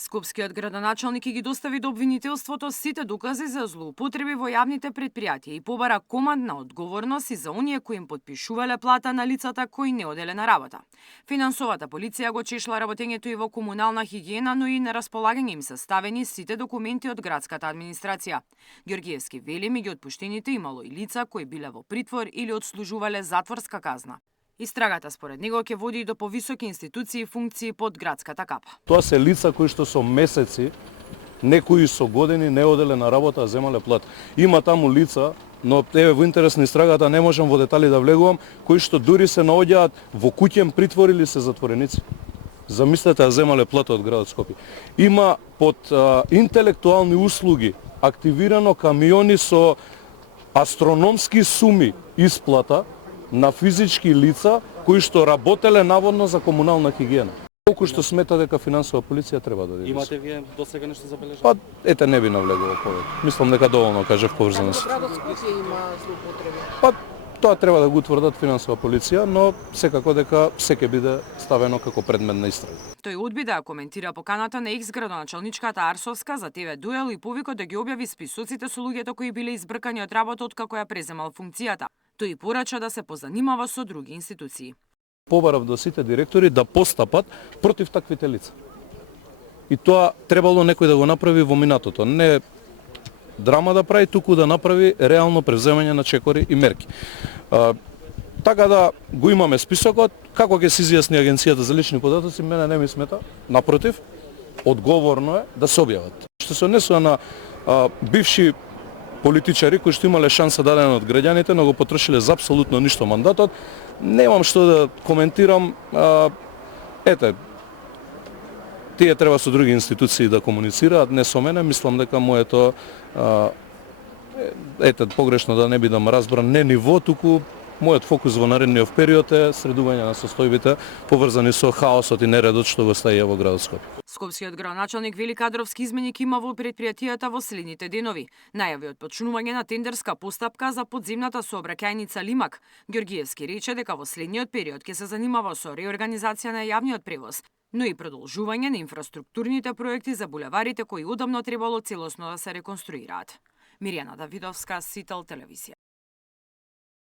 Скопскиот градоначалник ги достави до обвинителството сите докази за злоупотреби во јавните претпријатија и побара командна одговорност и за оние кои им подпишувале плата на лицата кои не оделе на работа. Финансовата полиција го чешла работењето и во комунална хигиена, но и на располагање им се ставени сите документи од градската администрација. Ѓоргиевски вели, меѓу отпуштените имало и лица кои биле во притвор или одслужувале затворска казна. Истрагата според него ќе води и до повисоки институции и функции под градската капа. Тоа се лица кои што со месеци, некои со години не оделе на работа, а земале плат. Има таму лица, но еве во интерес на истрагата не можам во детали да влегувам, кои што дури се наоѓаат во куќен притвор или се затвореници. Замислете, а земале плата од градот Скопје. Има под интелектуални услуги активирано камиони со астрономски суми исплата на физички лица кои што работеле наводно за комунална хигиена. Колку што смета дека финансова полиција треба да дири. Имате вие досега нешто забележано? Па ете не би навлегувал повеќе. Мислам дека доволно кажав поврзано се. Градот Скопје има злоупотреби. Па тоа треба да го утврдат финансова полиција, но секако дека се ќе биде ставено како предмет на истрага. Тој одби да коментира поканата на екс-градоначалничката Арсовска за ТВ дуел и повикот да ги објави списоците со луѓето кои биле избркани од работа откако ја преземал функцијата. Тој порача да се позанимава со други институции. Побарав до сите директори да постапат против таквите лица. И тоа требало некој да го направи во минатото. Не драма да прави, туку да направи реално превземање на чекори и мерки. Така да го имаме списокот, како ќе се изјасни Агенцијата за лични податоци, мене не ми смета. Напротив, одговорно е да се објават. Што се однесува на бивши политичари кои што имале шанса дадена од граѓаните, но го потрошиле за апсолутно ништо мандатот, немам што да коментирам. Ете, тие треба со други институции да комуницираат, не со мене. Мислам дека моето погрешно да не бидам разбран, не ниво, туку мојот фокус во наредниот период е средување на состојбите поврзани со хаосот и нередот што го стаја во градот Скопје. Скопскиот градоначалник вели кадровски измени има во претпријатијата во следните денови. Најави од почнување на тендерска постапка за подземната сообраќајница Лимак. Ѓоргиевски рече дека во следниот период ќе се занимава со реорганизација на јавниот превоз, но и продолжување на инфраструктурните проекти за булеварите кои одамно требало целосно да се реконструираат. Миријана Давидовска, Сител телевизија.